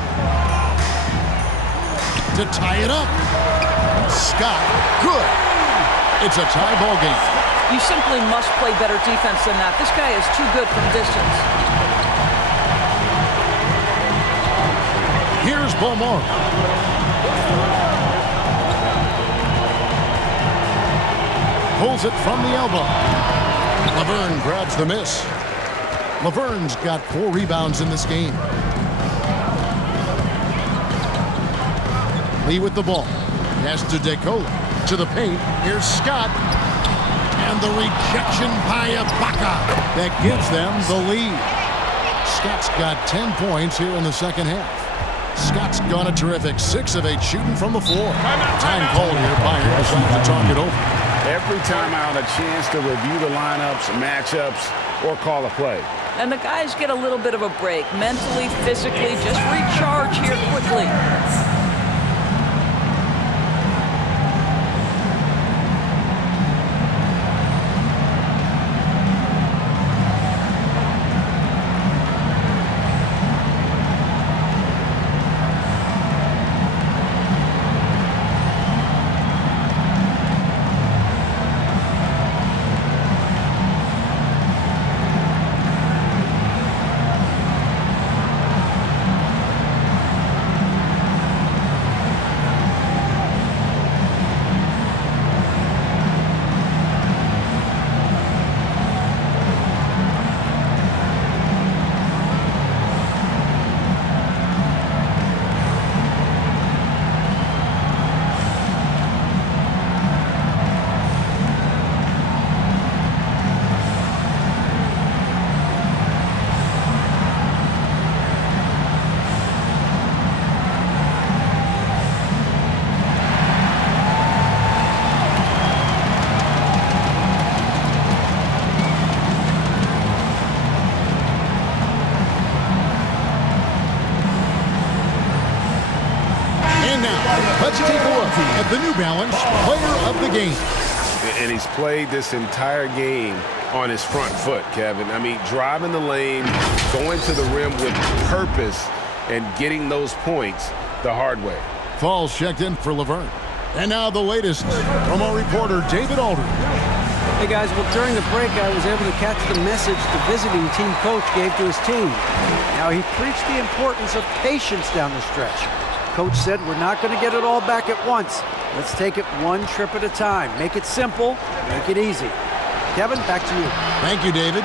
To tie it up. Scott, good. It's a tie ball game. You simply must play better defense than that. This guy is too good from distance. Here's Beaumont. Pulls it from the elbow. Laverne grabs the miss. Laverne's got 4 rebounds in this game. Lee with the ball. Pass to DeCola. To the paint. Here's Scott. And the rejection by Ibaka. That gives them the lead. Scott's got 10 points here in the second half. Scott's gone a terrific 6 of 8 shooting from the floor. Time called here. Bayern decides to talk it over. Every time out, a chance to review the lineups, matchups, or call a play. And the guys get a little bit of a break. Mentally, physically, just recharge here quickly. Let's take a look at the New Balance Player of the Game. And he's played this entire game on his front foot, Kevin. I mean, driving the lane, going to the rim with purpose, and getting those points the hard way. Falls checked in for Laverne. And now the latest from our reporter, David Aldridge. Hey guys, well during the break I was able to catch the message the visiting team coach gave to his team. Now he preached the importance of patience down the stretch. Coach said we're not going to get it all back at once. Let's take it one trip at a time. Make it simple, make it easy. Kevin, back to you. Thank you, David.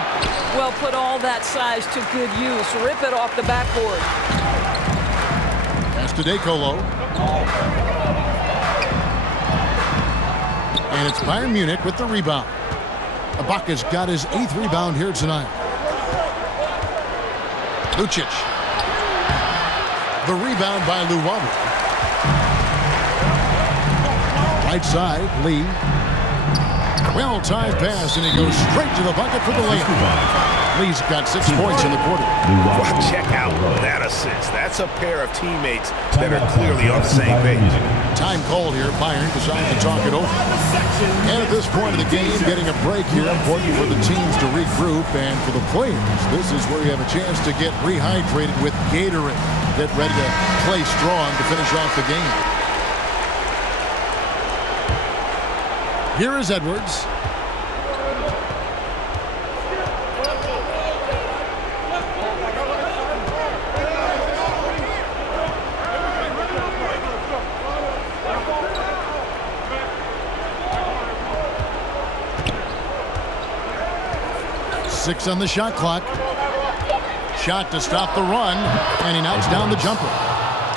Well, put all that size to good use. Rip it off the backboard. Pass to DeColo. And it's Bayern Munich with the rebound. Ibaka's got his 8th rebound here tonight. Lucic. The rebound by Luwawu. Right side, Lee. Well-timed pass, and he goes straight to the bucket for the layup. Lee's got 6 points in the quarter. Well, check out that assist. That's a pair of teammates that are clearly on the same page. Time called here. Bayern decides to talk it over. And at this point of the game, getting a break here, important for the teams to regroup, and for the players, this is where you have a chance to get rehydrated with Gatorade. Get ready to play strong to finish off the game. Here is Edwards. Six on the shot clock. Shot to stop the run, and he knocks down the jumper.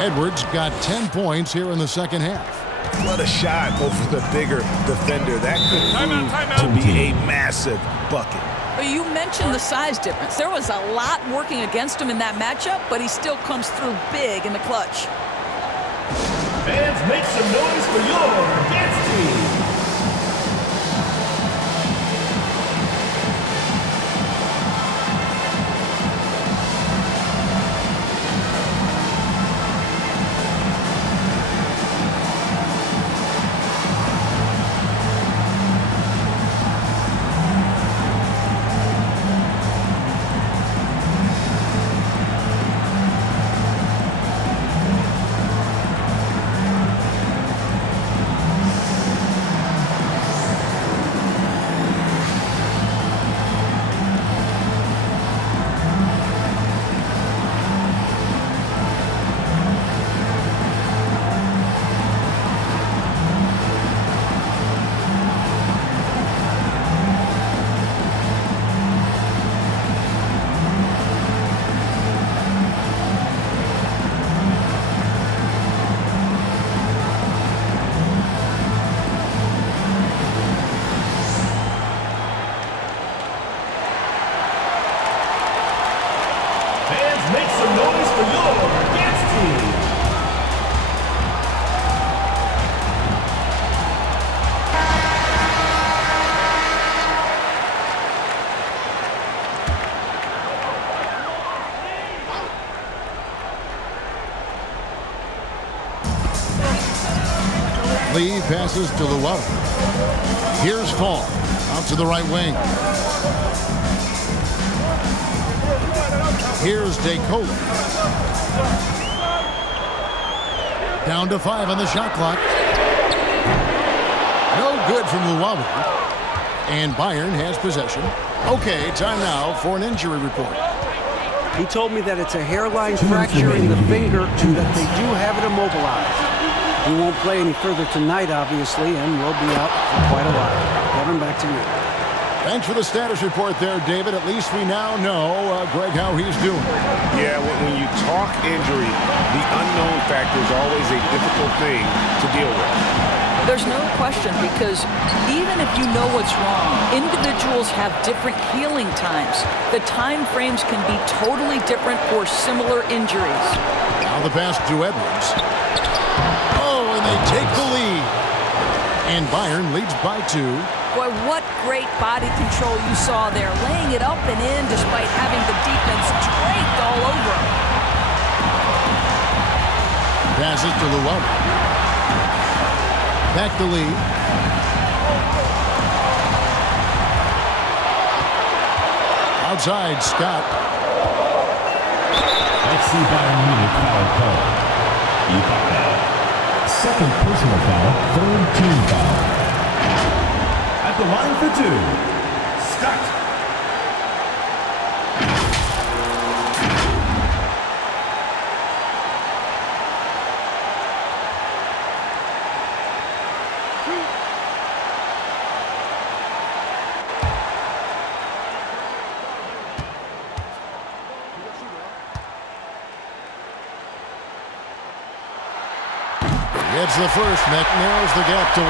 Edwards got 10 points here in the second half. What a shot over the bigger defender. That could prove to be a massive bucket. But you mentioned the size difference. There was a lot working against him in that matchup, but he still comes through big in the clutch. Fans, make some noise for your dance team. Make some noise for your dance team. Lee passes to Llewellyn. Here's Fall out to the right wing. Here's DeCola. Down to 5 on the shot clock. No good from Llewellyn. And Bayern has possession. Okay, time now for an injury report. He told me that it's a hairline fracture in the finger and that they do have it immobilized. He won't play any further tonight, obviously, and will be out for quite a while. Kevin, back to you. Thanks for the status report there, David. At least we now know, Greg, how he's doing. Yeah, when you talk injury, the unknown factor is always a difficult thing to deal with. There's no question, because even if you know what's wrong, individuals have different healing times. The time frames can be totally different for similar injuries. Now the pass to Edwards. Oh, and they take the lead. And Bayern leads by 2. Boy, what great body control you saw there, laying it up and in despite having the defense draped all over him. Passes to Llewellyn. Back to Lee. Outside, Scott. FC Bayern Munich foul call. Ibaka. Second personal foul, third team foul. At the line for 2, Scott. Gets the first, narrows the gap to 1.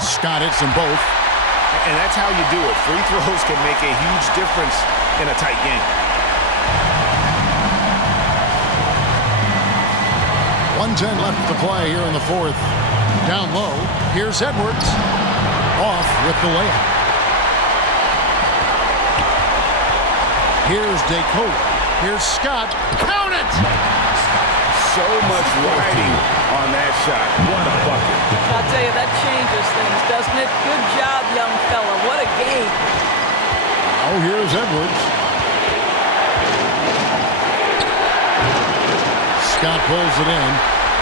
Scott hits them both. And that's how you do it. Free throws can make a huge difference in a tight game. 1:10 left to play here in the 4th. Down low, here's Edwards. Off with the layup. Here's DeCola. Here's Scott. Count it! So much riding on that shot. What a bucket. I'll tell you, that changes things, doesn't it? Good job, young fella. What a game. Oh, here's Edwards. Scott pulls it in.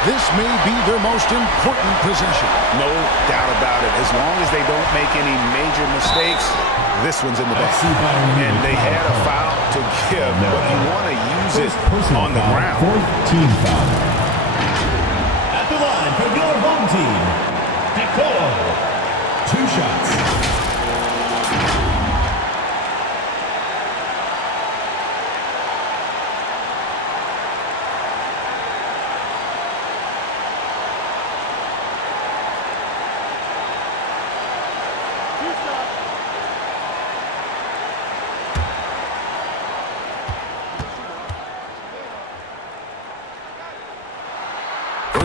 This may be their most important possession. No doubt about it. As long as they don't make any major mistakes, this one's in the bag. And they had a foul to give, but you want to use it on the ground. Fourth team foul. At the line for your home team, DeCola. 2 shots.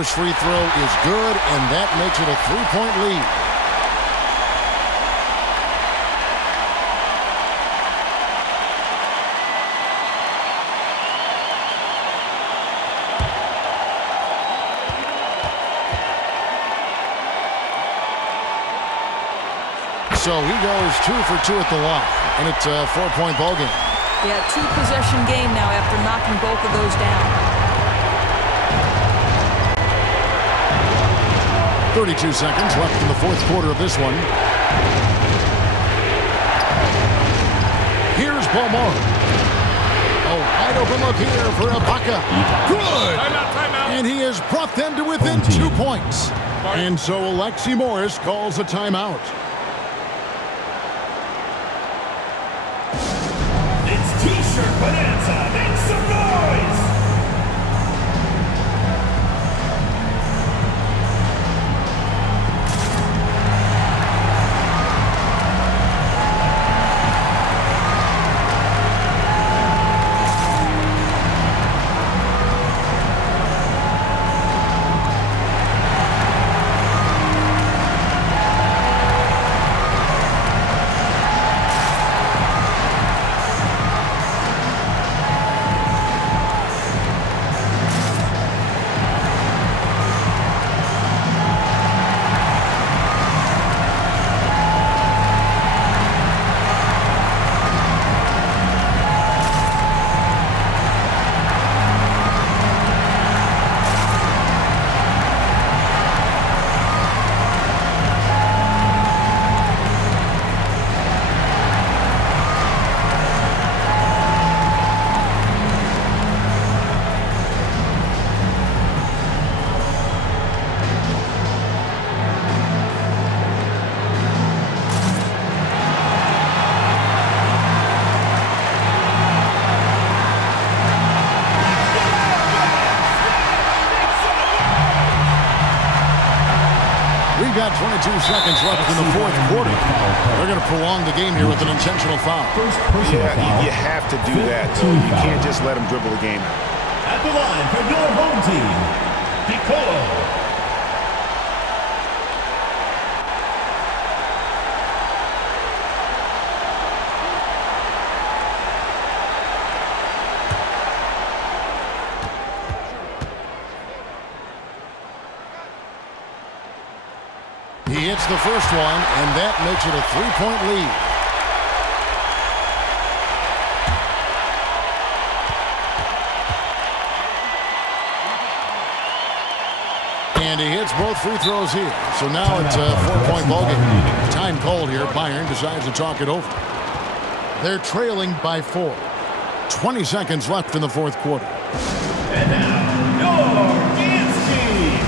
First free throw is good, and that makes it a 3-point lead. So he goes 2 for 2 at the line, and it's a 4-point ball game. Yeah, 2-possession game now after knocking both of those down. 32 seconds left in the fourth quarter of this one. Here's Balmore. Oh, wide open look here for Ibaka. Good! Timeout. And he has brought them to within 2 points. And so Alexi Morris calls a timeout. T-shirt bonanza, make some noise! We've got 22 seconds left in the fourth quarter. They're going to prolong the game here with an intentional foul. Yeah, you have to do that, though. You can't just let them dribble the game. At the line for your home team, Piccolo. He hits the first one, and that makes it a 3-point lead. And he hits both free throws here. So now it's a 4-point ball game. Time called here. Bayern decides to talk it over. They're trailing by 4. 20 seconds left in the fourth quarter. And now, your dance team.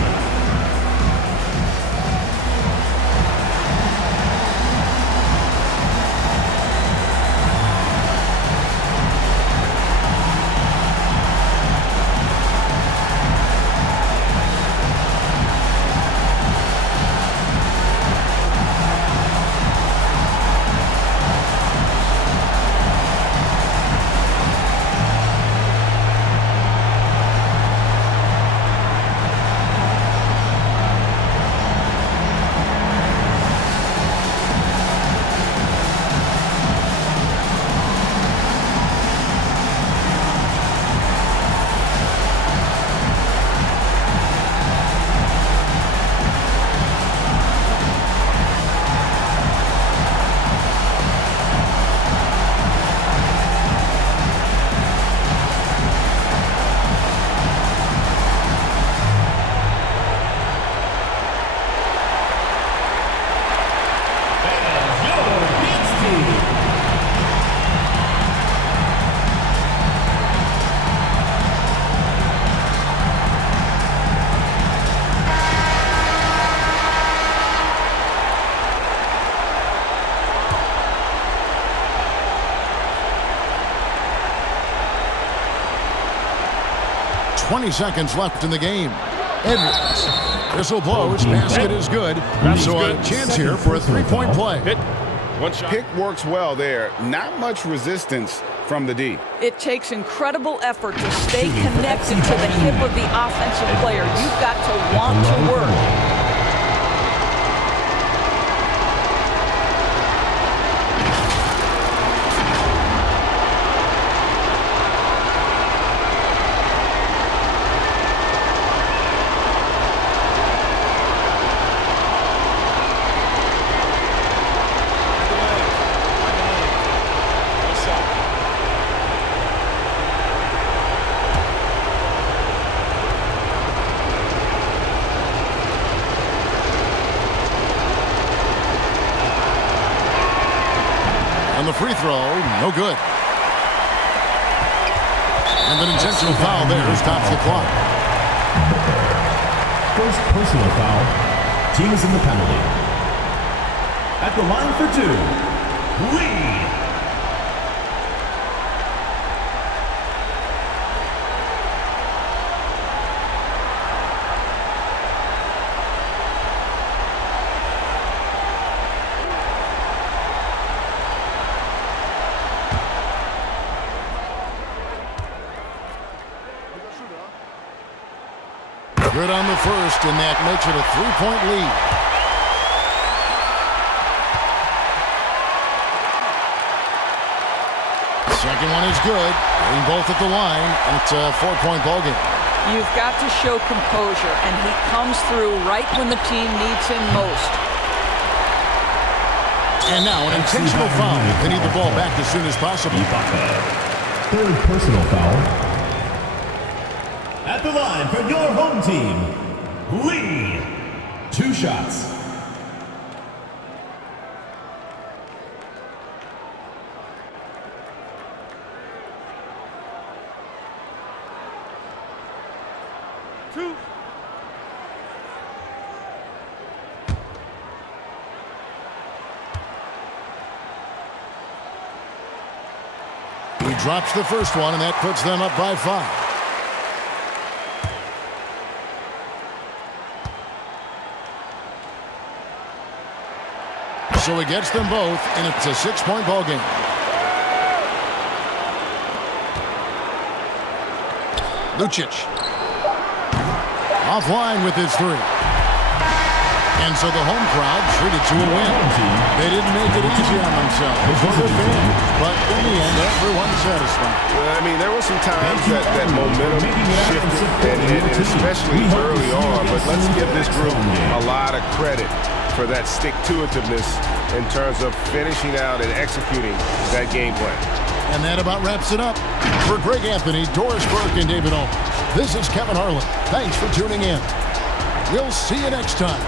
Twenty seconds left in the game. Edwards. Whistle blows. Basket is good. So a chance here for a 3-point play. Pick works well there. Not much resistance from from the D. It takes incredible effort to stay connected to the hip of the offensive player. You've got to want to work. And the free throw, no good. And an intentional foul there stops the clock. First personal foul. Teams in the penalty. At the line for two, Lee. Good on the first, and that makes it a 3-point lead. Second one is good. Getting both at the line, and it's a 4-point ball game. You've got to show composure, and he comes through right when the team needs him most. And now an intentional foul. They need the ball back as soon as possible. Third personal foul. At the line for your home team, Lee. 2 shots. Two. He drops the first one, and that puts them up by 5. So he gets them both, and it's a 6-point ball game. Lucic. Offline with his 3. And so the home crowd treated to a win. They didn't make it easy on themselves or their fans, but in the end, everyone's satisfied. Well, I mean, there were some times that momentum shifted, and especially early on, but let's give this group a lot of credit for that stick-to-itiveness in terms of finishing out and executing that game plan. And that about wraps it up. For Greg Anthony, Doris Burke, and David Owens, this is Kevin Harlan. Thanks for tuning in. We'll see you next time.